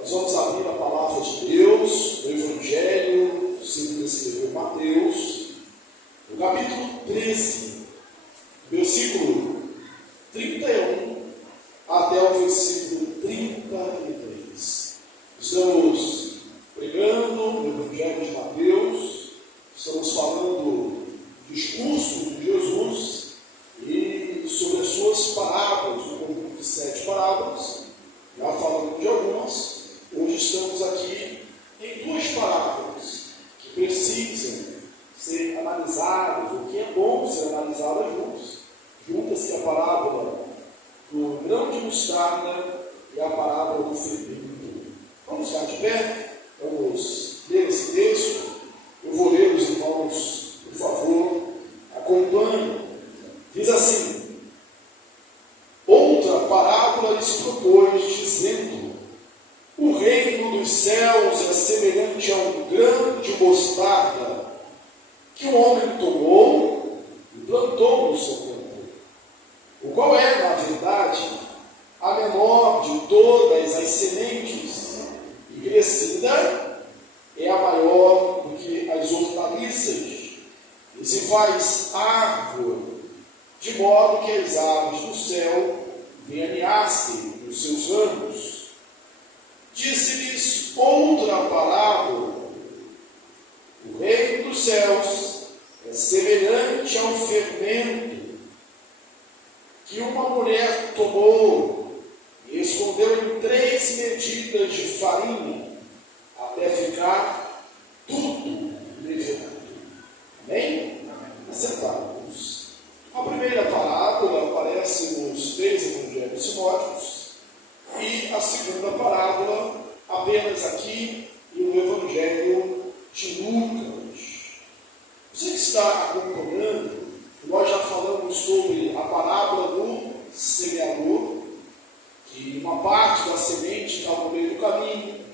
Nós vamos abrir a palavra de Deus, no Evangelho, segundo escreveu Mateus, no capítulo 13, versículo 31 até o versículo 33. Estamos pregando no Evangelho de Mateus, estamos falando do discurso de Jesus e sobre as suas parábolas, um conjunto de 7 parábolas, já falando de algumas. Hoje estamos aqui em 2 parábolas que precisam ser analisadas, o que é bom ser analisadas juntas, que é a parábola do grão de mostarda e a parábola do fermento. Vamos ficar de pé, vamos ler esse texto. Eu vou ler, os irmãos, por favor, acompanhem. Diz assim: outra parábola lhes propôs, dizendo: o reino dos céus é semelhante a um grão de mostarda que um homem tomou e plantou no seu campo, o qual é, na verdade, a menor de todas as sementes, e crescida é a maior do que as hortaliças, e se faz árvore, de modo que as aves do céu ameacem nos seus ramos. Disse-lhes outra parábola: o reino dos céus é semelhante ao fermento que uma mulher tomou e escondeu em 3 medidas de farinha, até ficar tudo levedado. Amém? Assentados. A primeira parábola aparece nos 3 evangelhos sinóticos, e a segunda parábola apenas aqui no Evangelho de Lucas. Você que está acompanhando, nós já falamos sobre a parábola do semeador, que uma parte da semente caiu no meio do caminho,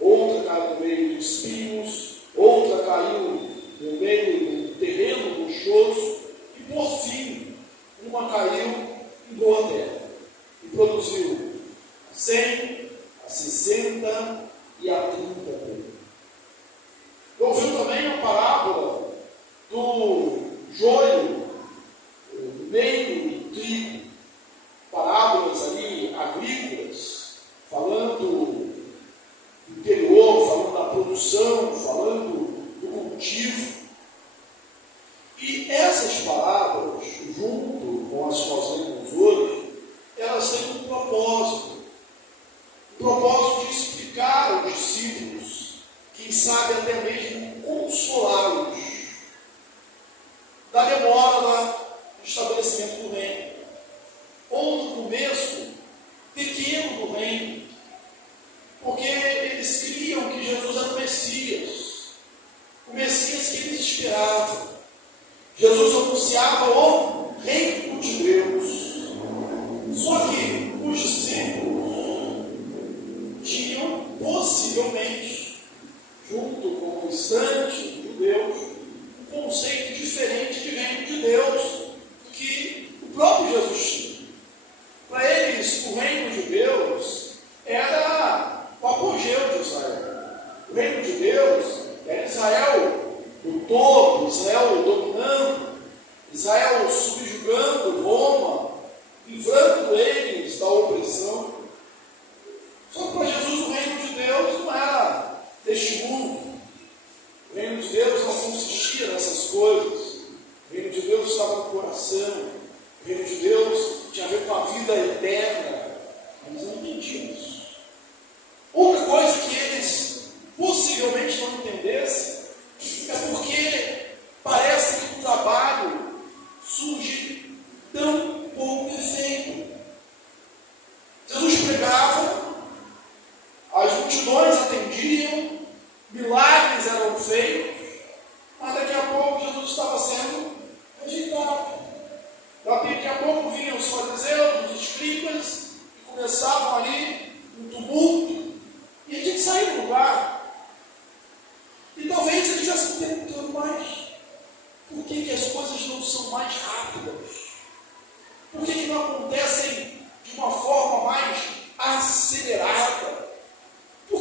outra caiu no meio dos espinhos, outra caiu no meio do terreno rochoso, e por fim, uma caiu em boa terra e produziu 100, a 60 e a 30 por. Ouviu também a parábola do joio no meio do trigo, parábolas ali agrícolas, falando do interior, falando da produção, falando do cultivo. E essas parábolas, junto com as que nós lemos hoje, elas têm um propósito de explicar aos discípulos, quem sabe até mesmo consolá-los da demora do estabelecimento do reino, ou do começo pequeno do reino, porque eles criam que Jesus era o Messias que eles esperavam. Jesus anunciava o reino de Deus, só que os discípulos tinham possivelmente, junto com o restante de Deus, um conceito diferente de reino de Deus do que o próprio Jesus tinha. Para eles, o reino de Deus era o apogeu de Israel. O reino de Deus era Israel o todo, Israel dominando, Israel subjugando Roma, livrando eles da opressão. Só que para Jesus o reino de Deus não era deste mundo. O reino de Deus não consistia nessas coisas. O reino de Deus estava no coração. O reino de Deus tinha a ver com a vida eterna. Eles não entendiam isso. Outra coisa que eles possivelmente não entendessem é porque parece que o trabalho surge tão pouco efeito. Jesus pregava, as multidões atendiam, milagres eram feitos, mas daqui a pouco Jesus estava sendo rejeitado. Daqui a pouco vinham os fariseus, os escribas, e começavam ali um tumulto, e ele tinha que sair do lugar. E talvez ele estivesse perguntando mais: por que as coisas não são mais rápidas? Por que não acontecem de uma forma mais acelerada? Por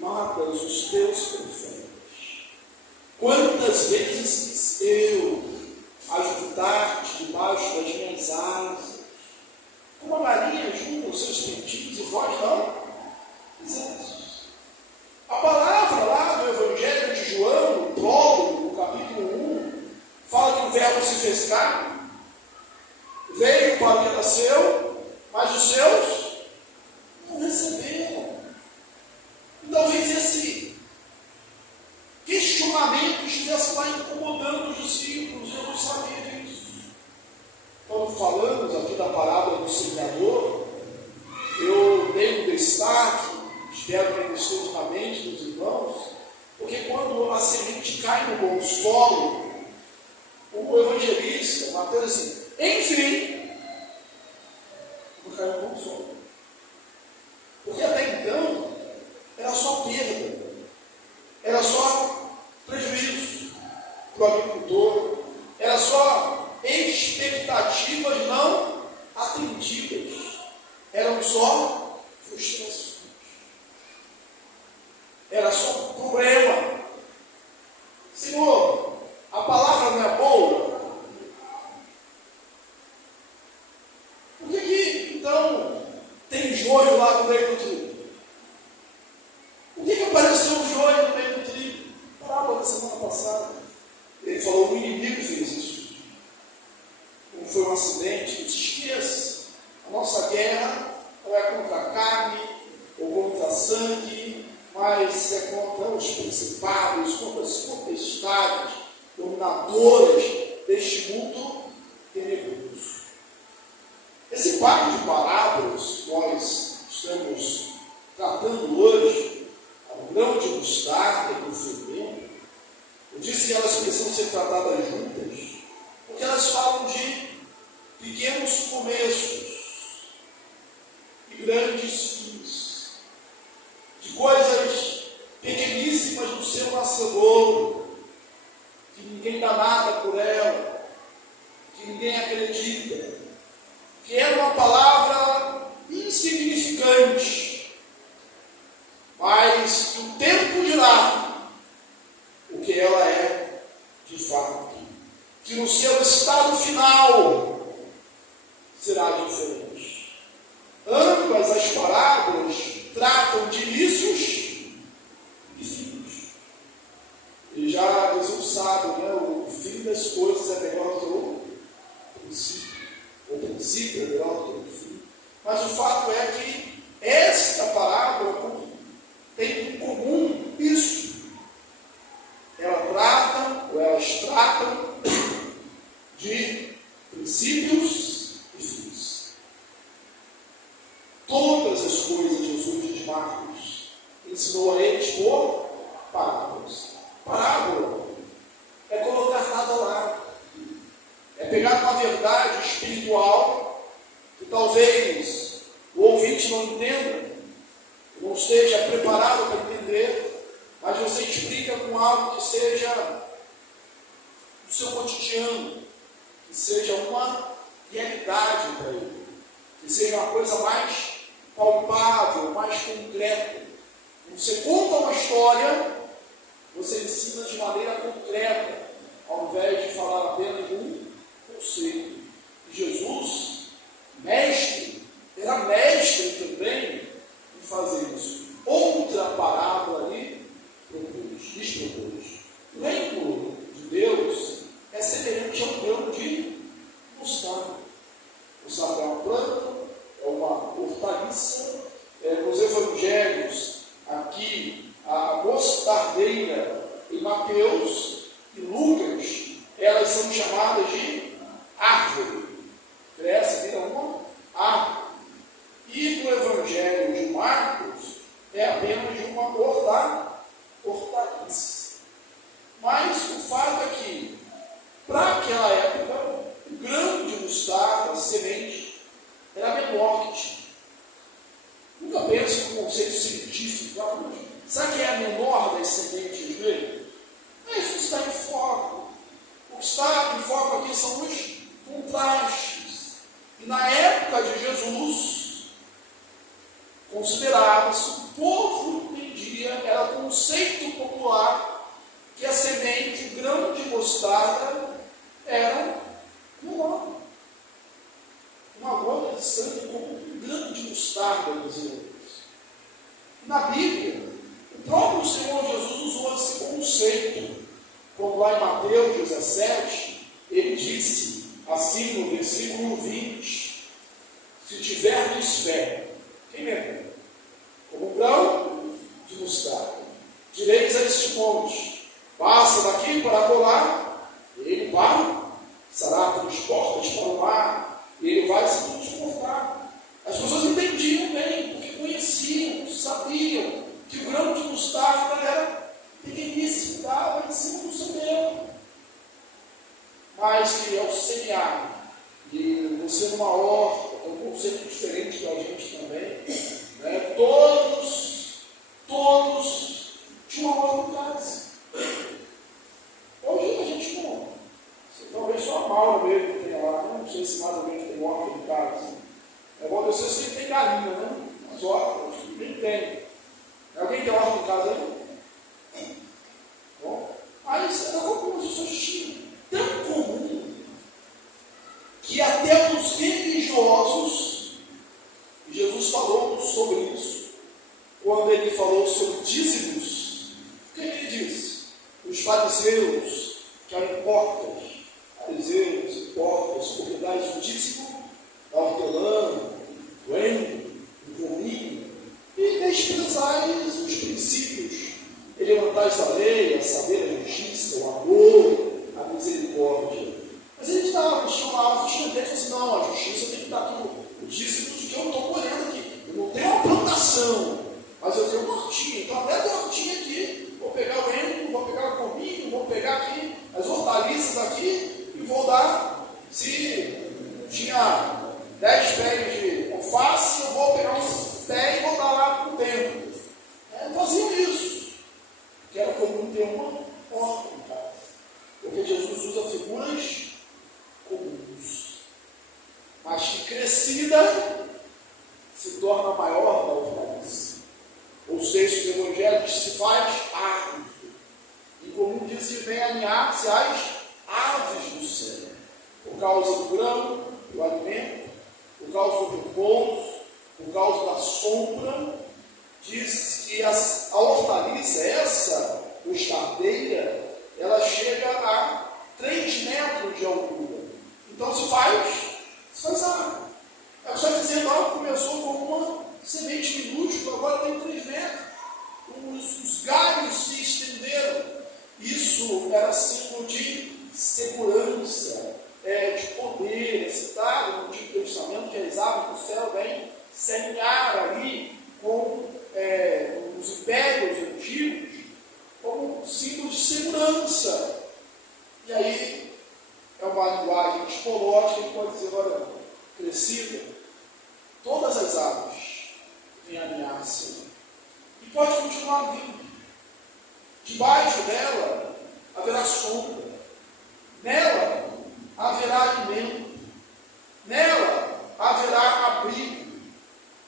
matas os teus profetas. Quantas vezes quis eu ajudar-te debaixo das minhas asas, como a galinha junta os seus pintinhos, e vós não fizeste. A palavra lá do Evangelho de João, no prólogo, no capítulo 1, fala que o verbo se fez carne, veio para o que era seu, mas os seus não receberam. Então vem esse questionamento que estivesse lá incomodando os discípulos, eu não sabia disso. Quando falamos aqui da parábola do semeador, eu dei um destaque, espero que esteja na mente dos irmãos, porque quando a semente cai no bom solo, o evangelista, Mateus, assim, enfim, não caiu no bom solo. Porque até então, era só perda, era só prejuízo para o agricultor, era só expectativas não atendidas, eram só frustrações, era só problema. Senhor, a palavra não é boa? Por que então tem joio lá no meio do trigo? Por que apareceu um joio no meio do trigo? Parábola da semana passada. Ele falou, o inimigo fez isso. Não foi um acidente. Não se esqueça. A nossa guerra não é contra a carne ou contra a sangue, mas é contra os principados, contra as potestades dominadoras deste mundo tenebroso. Esse par de parábolas que nós estamos tratando hoje, o grão de mostarda e o fermento, eu disse que elas precisam ser tratadas juntas, porque elas falam de pequenos começos e grandes fins, de coisas pequeníssimas no seu nascedouro, que ninguém dá nada por ela, que ninguém acredita, que é uma palavra insignificante, mas que o tempo dirá o que ela é de fato, que no seu estado final será diferente. Ambas as parábolas tratam de inícios e fins. E já Jesus sabe, né, o fim das coisas é melhor que o princípio. O princípio é melhor que o fim. Mas o fato é que esta parábola tem em comum isso. Elas tratam de princípios e fins. Todas as coisas Jesus de Marcos ensinou a eles por parábolas. Parábola é colocar nada lá. É pegar uma verdade espiritual que talvez o ouvinte não entenda, não esteja preparado para entender, mas você explica com algo que seja do seu cotidiano, que seja uma realidade para ele, que seja uma coisa mais palpável, mais concreta. Você conta uma história, você ensina de maneira concreta, ao invés de falar apenas de um conceito. E Jesus, mestre, era mestre também em fazer isso. Outra parábola ali lhes propôs. O reino de Deus é semelhante a um grão de mostarda. Mostarda é uma planta, é uma hortaliça. Nos evangelhos, aqui, a mostardeira em Mateus e Lucas, elas são chamadas de árvore. Cresce, vira uma árvore. E no evangelho de Marcos, é apenas uma hortaliça. Mas o fato é que, para aquela época, o grão de mostarda, a semente, era menor que tinha. Nunca pense no conceito científico. Sabe que é a menor das sementes dele? Isso está em foco. O que está em foco aqui são os contrastes. E na época de Jesus, considerava-se, o povo entendia, era Na Bíblia, o próprio Senhor Jesus usou esse conceito, como lá em Mateus 17, ele disse assim no versículo 20: se tiverdes fé, quem lembra? Como um grão de mostarda, direis a este monte: passa daqui para colar, ele vai, será transportas para o mar, e ele vai se transportar. As pessoas entendiam bem, porque conheciam, sabiam que o grão de mostarda era pequeniníssimo, estava em cima do semeador. Mas que ao semear, e você numa horta, é um conceito diferente para a gente também, né? Todos tinham uma horta em casa. Hoje a gente não. Talvez só a Maura mesmo que tenha lá, não sei se mais alguém tem horta em casa. É bom você sempre tem galinha, né? As hortas, nem tem. Alguém tem horta em casa aí? Bom, mas era como pessoas tinham, tão comum, que até os religiosos, Jesus falou sobre isso, quando ele falou sobre dízimos. O que ele disse? Os fariseus, que eram hipócritas, fariseus, hipócritas, propriedades do dízimo, da hortelã, do endo, do cominho, e desprezais os princípios, e levantais a lei, a saber, a justiça, o amor, a misericórdia. Mas eles tinham lá, tinham dentro assim: não, a justiça tem que dar tudo, o dízimo que eu estou colhendo aqui. Eu não tenho uma plantação, mas eu tenho uma hortinha. Então, até a hortinha aqui, vou pegar o endo, vou pegar o cominho, vou pegar aqui as hortaliças aqui e vou dar. Se tinha 10 pés de alface, eu vou pegar uns 10 e vou dar lá no tempo. Faziam isso, que era comum ter uma horta em casa. Porque Jesus usa figuras comuns, mas que crescida se torna maior da hortaliça. Ou seja, o evangelho se faz árvore. E como diz, vem alinhar-se às aves do céu, por causa do grão, do alimento, por causa do repouso, por causa da sombra. Diz que a hortaliça, essa mostardeira, ela chega a 3 metros de altura. Então se faz árvore. É só dizer, não, começou com uma semente minúscula, agora tem 3 metros. Os galhos se estenderam. Isso era símbolo de segurança, de poder. É citado no Antigo Testamento que as aves do céu vêm semear ali com os impérios antigos como símbolo de segurança. E aí é uma linguagem espolótica que a gente pode dizer: olha, crescida, todas as aves vêm alinhar-se e pode continuar vindo. Debaixo dela haverá sombra, nela haverá alimento, nela haverá abrigo,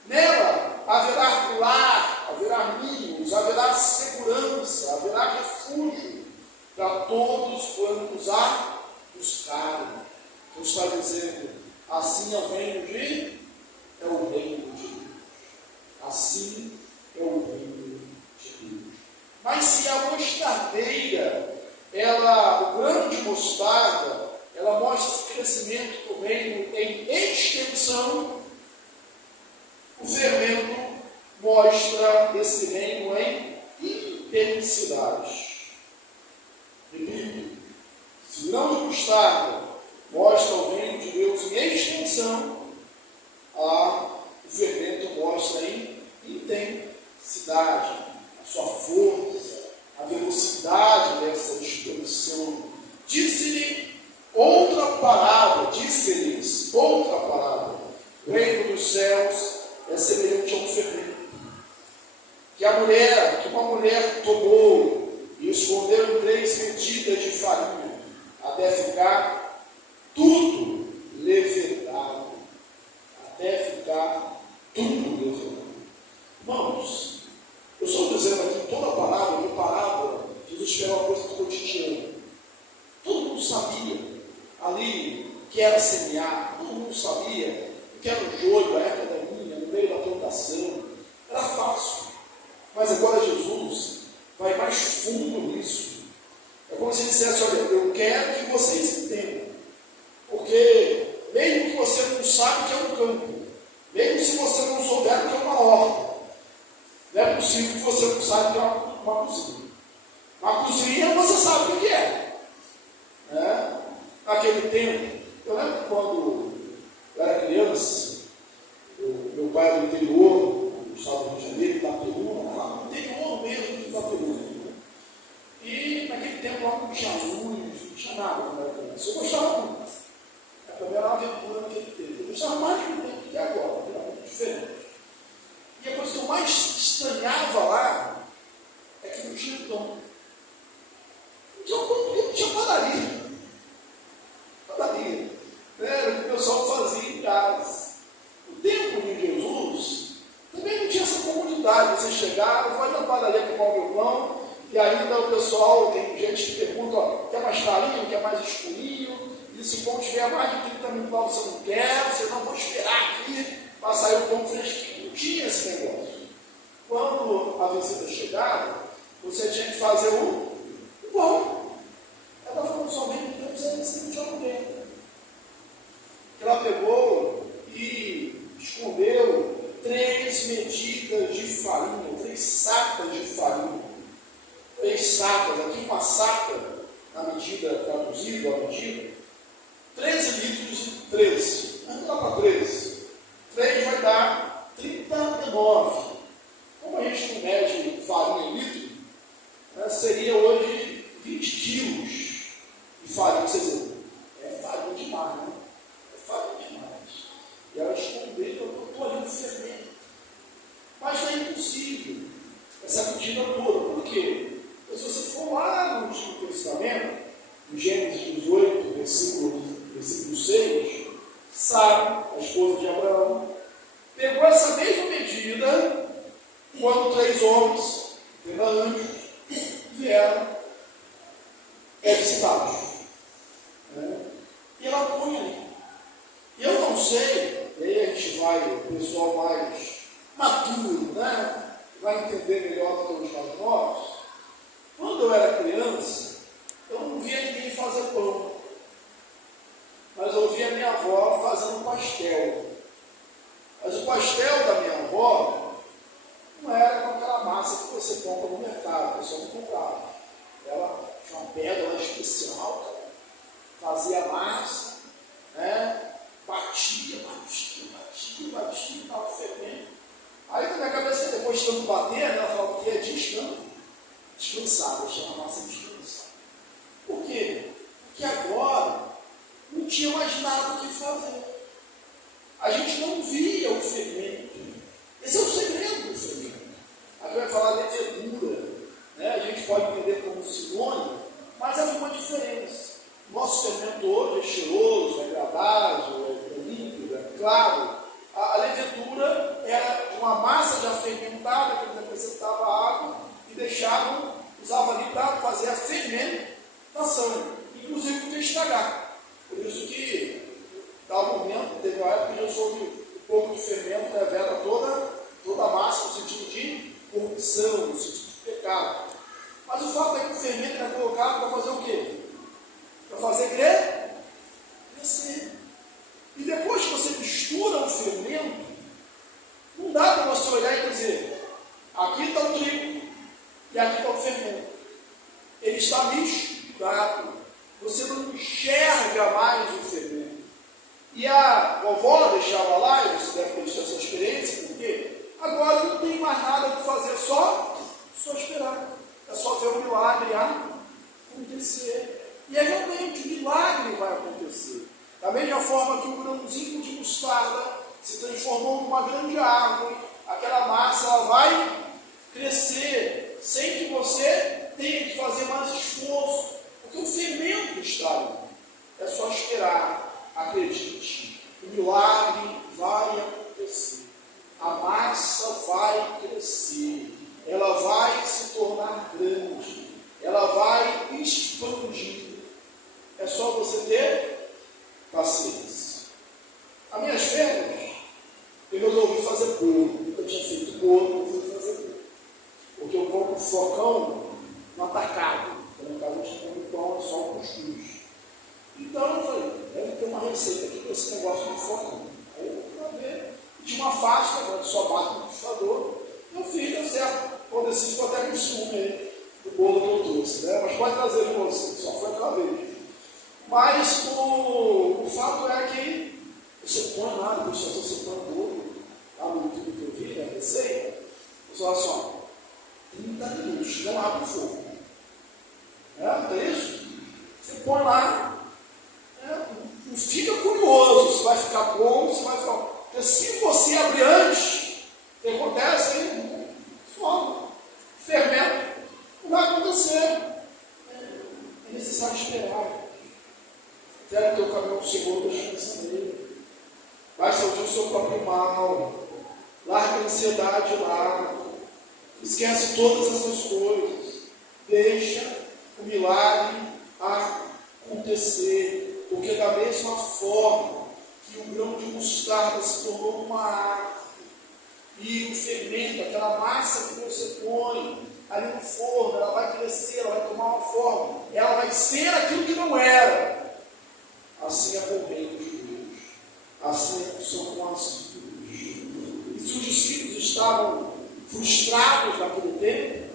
nela haverá lar, haverá ninhos, haverá segurança, haverá refúgio para todos quantos a buscarem. Então está dizendo: assim é o reino de Deus. Assim é o reino de Deus. Mas se a mostardeira, o grão de mostarda, ela mostra esse crescimento do reino em extensão, o fermento mostra esse reino em intensidade. Repito, se o grão de mostarda mostra o reino de Deus em extensão, o fermento mostra em intensidade, a sua força, a velocidade dessa expansão. Disse-lhes outra parábola: o reino dos céus é semelhante a um fermento que uma mulher tomou e escondeu em 3 medidas de farinha, até ficar tudo levedado. Irmãos, eu estou dizendo aqui toda parábola, Jesus fez uma coisa do cotidiano. Todo mundo sabia ali que era semear, todo mundo sabia que era o joio, a erva daninha, no meio da plantação. Era fácil. Mas agora Jesus vai mais fundo nisso. É como se ele dissesse, olha, eu quero que vocês entendam. Porque mesmo que você não sabe o que é um campo, mesmo se você não souber o que é uma horta, não é possível que você não saiba o que é uma cozinha. Uma cozinha você sabe o que é. Naquele tempo, eu lembro quando eu era criança, meu pai era do interior, do estado do Rio de Janeiro, Itaperuna, lá no interior mesmo de Itaperuna. E naquele tempo lá não tinha luz, não tinha nada quando eu era criança. Eu gostava muito. A primeira aventura naquele tempo. Eu gostava mais do tempo que agora, era muito diferente. E a coisa que eu mais estranhava lá é que não tinha dom. Não tinha pão, não tinha padaria. Padaria. Era o que o pessoal fazia em casa. O tempo de Jesus também não tinha essa comodidade. Você chegava, vai na padaria comprar o meu pão, e ainda o pessoal, tem gente que pergunta, ó, quer mais clarinho, quer mais escurinho, e se o pão tiver mais de 30 minutos lá, você não quer, você não vou esperar aqui para sair o pão fresquinho. Não tinha esse negócio. Quando a visita chegava, você tinha que fazer o pão. Ela falou somente que você não tinha mulher. Ela pegou e escondeu 3 medidas de farinha, 3 sacas de farinha. 3 sacas, aqui uma saca, na medida traduzida, a medida, 13 litros de 13. Vamos lá para 13. 3 vai dar 39. Como a gente não mede farinha em litro, seria hoje 20 quilos de farinha. Vocês dizem, é farinha demais, né? É farinha demais. E ela escondeu, eu estou ali no fermento. Mas não é impossível essa medida toda. Por quê? Porque se você for lá no Antigo Testamento, no Gênesis 18, versículo 6, Sara, a esposa de Abraão, pegou essa mesma medida quando 3 homens, anjos, vieram visitá-los. E ela põe ali. E eu não sei, e aí a gente vai, o pessoal mais maduro, vai entender melhor do que os mais novos. Quando eu era criança, eu não via ninguém fazer pão, mas eu via minha avó fazendo pastel. Mas o pastel da minha avó não era com aquela massa que você compra no mercado, a pessoa não comprava. Ela tinha uma pedra especial, fazia massa, batia, estava fervendo. Aí na minha cabeça, depois de tanto bater, ela falava que ia descansar, deixar a massa descansar. Por quê? Porque agora não tinha mais nada o que fazer. A gente não via o fermento. Esse é o segredo do fermento. Aqui vai falar de levedura. A gente pode entender como sinônimo, mas havia uma diferença. Nosso fermento hoje é cheiroso, é agradável, é límpido, é claro. A levedura era uma massa já fermentada que representava água e usava ali para fazer a fermentação, inclusive podia estragar. Por isso que, tal momento, teve uma época que eu soube o pouco de fermento revela toda a massa no sentido de corrupção, no sentido de pecado. Mas o fato é que o fermento era colocado para fazer o quê? Para fazer crescer. E depois que você mistura o fermento, não dá para você olhar e dizer, aqui está o trigo e aqui está o fermento. Ele está misturado. Você não enxerga mais o fermento. E a vovó deixava lá, e você deve ter tido essa experiência, porque agora não tem mais nada para fazer, só esperar. É só ver o milagre acontecer. E é realmente, o milagre vai acontecer. Da mesma forma que o grãozinho de mostarda se transformou numa grande árvore, aquela massa ela vai crescer sem que você tenha que fazer mais esforço, porque o fermento está ali. É só esperar, acredite, o milagre vai acontecer, a massa vai crescer, ela vai se tornar grande, ela vai expandir. É só você ter paciência. As minhas férias, eu resolvi fazer bolo. Nunca tinha feito bolo, eu resolvi fazer bolo. um flocão no atacado. Então, em casa a gente come pão, é só um cuscuz. Então eu falei, deve ter uma receita aqui com esse negócio de flocão. Aí eu fui ver, tinha uma faixa, agora só bate no liquidificador. Eu fiz, deu certo. Quando esse ficou até com ciúme aí do bolo que eu trouxe, né? Mas pode trazer de você, só foi aquela vez. Mas o fato é que você põe lá, depois você põe o bolo, lá no YouTube que eu vi, a receita, você olha só, 30 minutos, não abre o fogo. Não é isso? Você põe lá, não fica curioso se vai ficar bom, se vai ficar bom. Porque se você abrir antes, o que acontece aí? Fogo, fermento, não vai acontecer. É necessário esperar. Pega o teu caminhão do Senhor, deixa a missão dele. Vai sentir o seu próprio mal. Larga a ansiedade lá. Esquece todas essas coisas. Deixa o milagre acontecer. Porque da mesma forma que o grão de mostarda se tornou uma árvore, e o fermento, aquela massa que você põe ali no forno, ela vai crescer, ela vai tomar uma forma, ela vai ser aquilo que não era. Assim é com o reino de Deus. Assim são com as vidas. E se os discípulos estavam frustrados naquele tempo,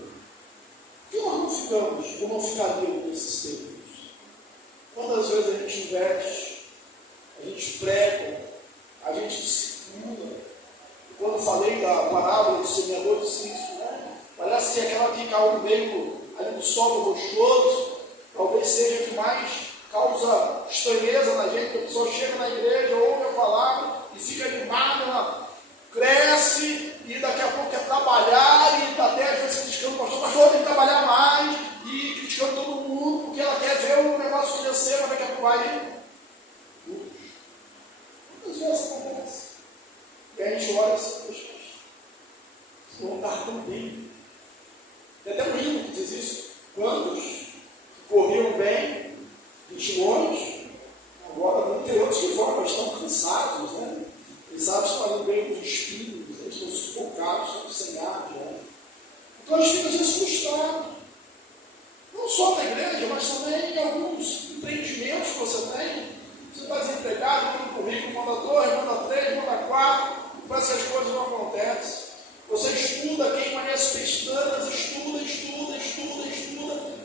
por que nós não ficamos, ou não ficaríamos nesses tempos? Quantas vezes a gente investe, a gente prega, a gente discipula. Quando falei da parábola do semeador de Cício, né? Parece que aquela que caiu no meio ali do solo rochoso, talvez seja a que mais causa estranheza na gente, que a pessoa chega na igreja, ouve a palavra e fica animada, ela cresce e daqui a pouco quer trabalhar e até às vezes criticando o pastor tem que trabalhar mais e criticando todo mundo porque ela quer ver o negócio crescer, mas daqui a pouco vai. Muitas vezes acontece. E a gente olha assim, poxa, não está tão bem. Tem até um hino que diz isso. Quantos corriam bem, 20 anos, agora não tem outros que foram, mas estão cansados, né? Eles sabem que estão indo bem com os espíritos, eles estão sufocados, estão sem ar, né? Então a gente fica às vezes frustrado. Não só na igreja, mas também em alguns empreendimentos que você tem. Você está desempregado, manda um currículo, manda 2, manda 3, manda 4, parece que as coisas não acontecem. Você estuda, quem conhece pestanas, estuda,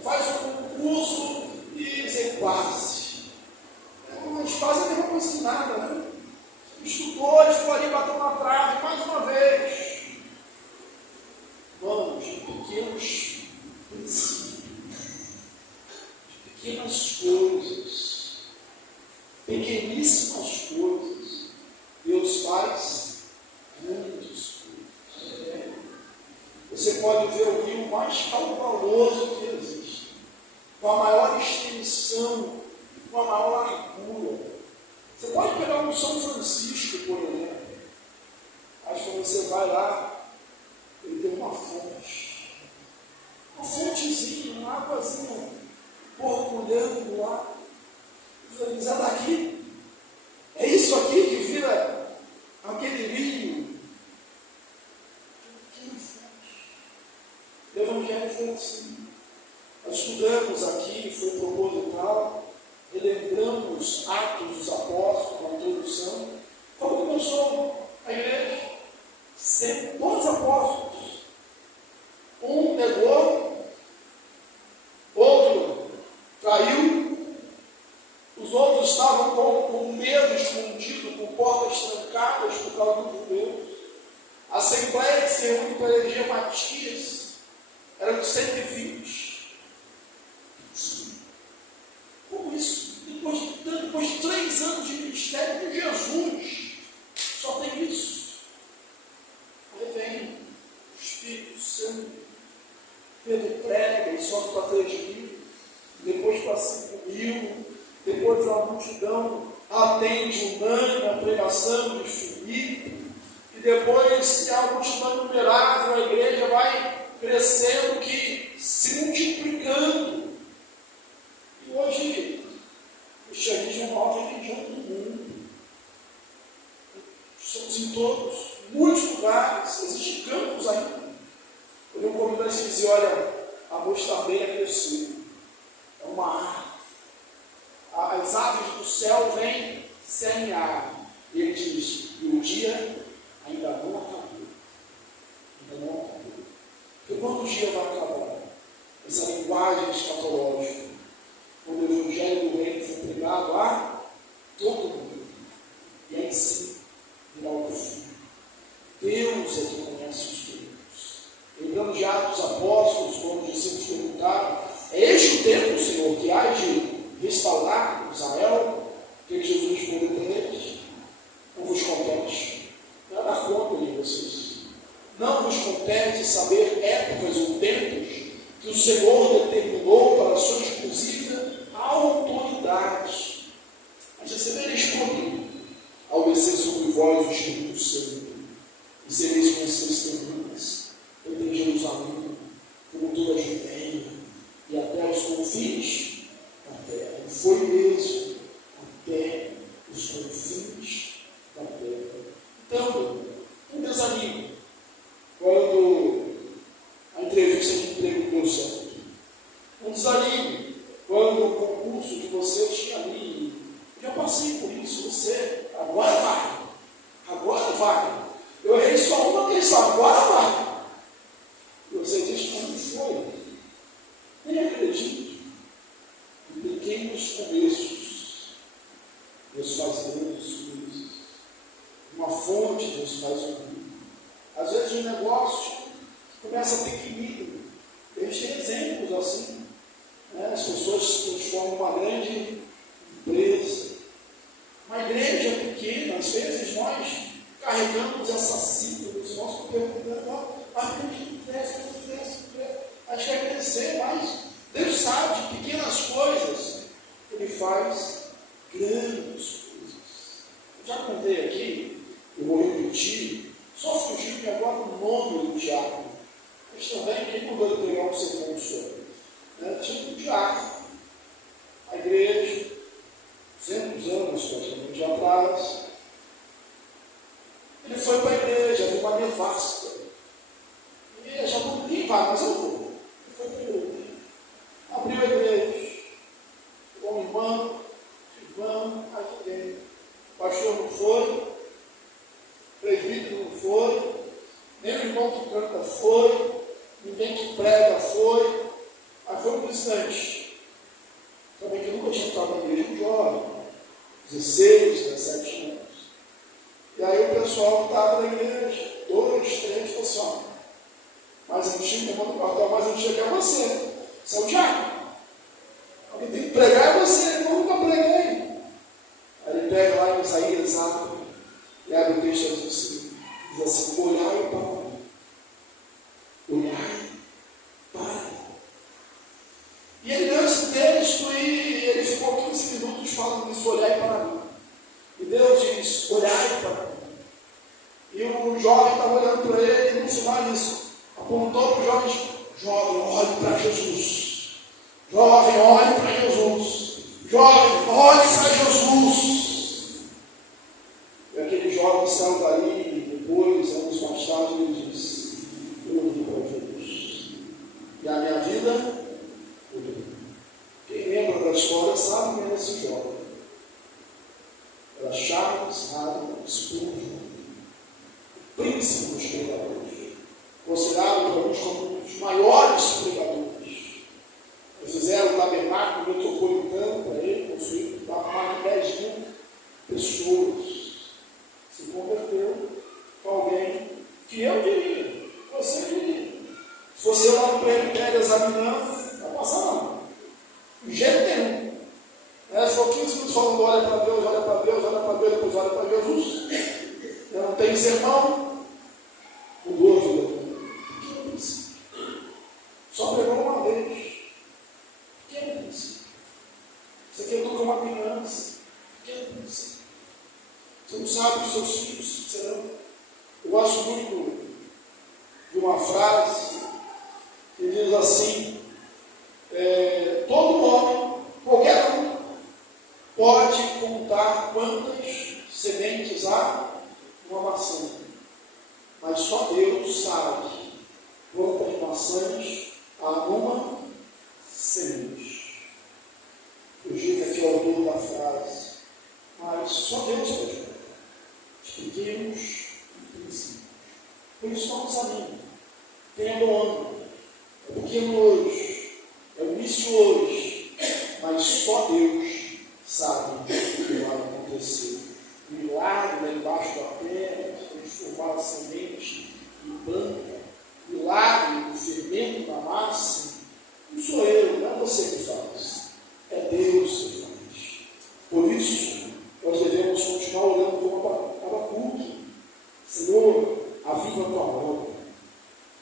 faz um concurso e dizer quase. Mas quase é a mesma coisa que nada, né? Estudou e ficou ali batendo na trave mais uma vez. Vamos, de pequenos princípios, de pequenas coisas, pequeníssimas coisas, Deus faz grandes coisas. Você pode ver o rio mais caudaloso que existe, com a maior extensão, com a maior largura. Você pode pegar um São Francisco, por exemplo. Acho que quando você vai lá, ele tem uma fonte. Uma fontezinha, uma águazinha, borbulhando lá. Você diz, é daqui? É isso aqui que vira aquele rio? O Evangelho foi assim. Nós estudamos aqui, foi proposital, relembramos Atos dos Apóstolos, na introdução. Como começou a igreja? Sempre, todos os apóstolos. Um negou, outro traiu, os outros estavam com medo escondido, com portas trancadas por causa dos judeus. A Assembleia que se reúne para eleger Matias era de 120. Como isso? Depois de 3 anos de ministério com Jesus, só tem isso. Aí vem o Espírito Santo, Pedro prega e sobe para 3.000, depois para 5.000, depois a multidão atende unânime a pregação de Filipe, e depois, se a multidão numerável, a igreja vai crescendo, que se multiplicando. E hoje, o cristianismo é a maior religião do mundo. Estamos em todos, muitos lugares, existem campos ainda. Eu parece que dizia, olha, a mostardeira cresceu. É uma árvore. As aves do céu vêm sem ar. E ele diz, e o dia ainda não acabou. Ainda não acabou. Porque quando o dia vai acabar, essa linguagem escatológica, quando o evangelho do reino foi pregado a todo mundo, e aí sim, virá o fim. Deus é que conhece os tempos. Lembrando de Atos dos Apóstolos, quando os discípulos perguntaram, é este o tempo, Senhor, que há de restaurar Israel? Que Jesus respondeu para eles, não vos compete, nada contra de vocês. Não vos compete saber épocas ou tempos que o Senhor determinou para a sua exclusiva autoridade. Mas recebereis poder ao descer sobre vós o Espírito Santo, e sereis minhas testemunhas, tanto em Jerusalém, como toda a Judeia, e até os confins da terra. E foi mesmo até os confins da terra. Então, não desanime quando a entrevista de emprego deu certo. Não desanime quando o concurso que você tinha ali, já passei por isso, você agora vai. Agora vai. Eu errei só uma questão, agora vai. E você diz, não foi. Nem acredite. Em pequenos começos, Deus faz grandes coisas. Uma fonte, Deus faz um rio. Às vezes um negócio começa pequenino. A gente tem exemplos assim. Né? As pessoas se transformam em uma grande empresa. Uma igreja pequena, às vezes nós carregamos essa cifra dos nossos perguntando, mas por que cresce? A gente quer crescer, mas Deus sabe de pequenas coisas, Ele faz grandes coisas. Eu já contei aqui, eu vou repetir, só fugiu-me agora o nome do diácono. Mas também, quem mandou de pegar um sermão sobre? Tinha um diácono. A igreja, 200 anos praticamente atrás, ele foi para a igreja, viu uma nevasca. E já não ninguém vai, mas eu vou. Ele foi para a igreja. Abriu a igreja. Com um irmão, aí ninguém. O pastor não foi, presbítero não foi, nem o irmão que canta foi, ninguém que prega foi, mas foi um distante. Também que eu nunca tinha estado na igreja, um jovem, 16, 17 anos. E aí o pessoal que estava na igreja, 2, 3, falou assim, ó, mais antigo, irmão do quartel mais antigo que é você. Você é o diácono. Alguém tem que pregar é você, eu nunca preguei. Aí ele pega lá em Isaías, e abre o texto assim, diz assim, olhai para mim. Olhai para mim. E ele leu esse texto e ele ficou 15 minutos falando disso, olhai para mim. E Deus diz, olhai para mim. E o jovem estava olhando para ele e no final disso, apontou para o jovem, jovem, olhe para Jesus. Jovem, olhe para Jesus. Jovem, olhe para Jesus. E aquele jovem saiu dali e depois, anos mais tarde, ele disse, eu olhei para Jesus. E a minha vida, quem lembra da história sabe quem era esse jovem. Era Charles Haddon Spurgeon, príncipe dos pregadores, considerado por alguns como um dos maiores pregadores. Eles fizeram o tabernáculo metropolitano para ele, construído para mais de 10 mil pessoas. Se converteu com alguém que eu diria, você diria. Se você lá no prêmio pega examinando, não vai passar não. De jeito nenhum. Se for 15 minutos falando, olha para Deus, olha para Deus, olha para Deus, depois olha para Jesus. Eu não tenho sermão, mudou a vida. Pequeno princípio. Só pregou uma vez. Pequeno princípio. Você quer educar uma criança. Pequeno princípio. Você não sabe que os seus filhos serão. Eu gosto muito de uma frase que diz assim, todo homem, qualquer um, pode contar quantas sementes há numa maçã, mas só Deus sabe quantas maçãs maçãs há uma semente. Eu digo aqui o autor da frase, mas só Deus pode fazer. Os pequenos princípios. Por isso não desanime. Tenha bom ânimo. É pequeno hoje, é o início hoje, mas só Deus sabe o que vai acontecer. O milagre lá embaixo da terra, transformar a semente em planta, o milagre do fermento da massa, não sou eu, não é você que faz, é Deus que faz. Por isso, nós devemos continuar orando como Abacuque. Senhor, aviva a tua obra,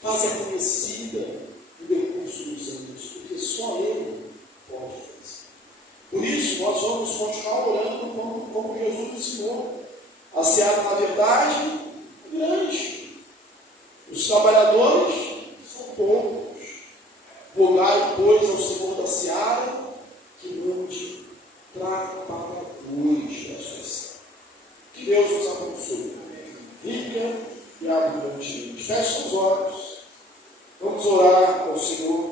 faça conhecida o decurso dos anos, porque só Ele pode fazer. Por isso, nós vamos continuar orando como Jesus ensinou. A seara, na verdade, é grande. Os trabalhadores são poucos. Rogai, pois, ao Senhor da seara que mande trabalhadores da sua seara. Que Deus nos abençoe. Rica e abundantemente. Feche os olhos. Vamos orar ao Senhor.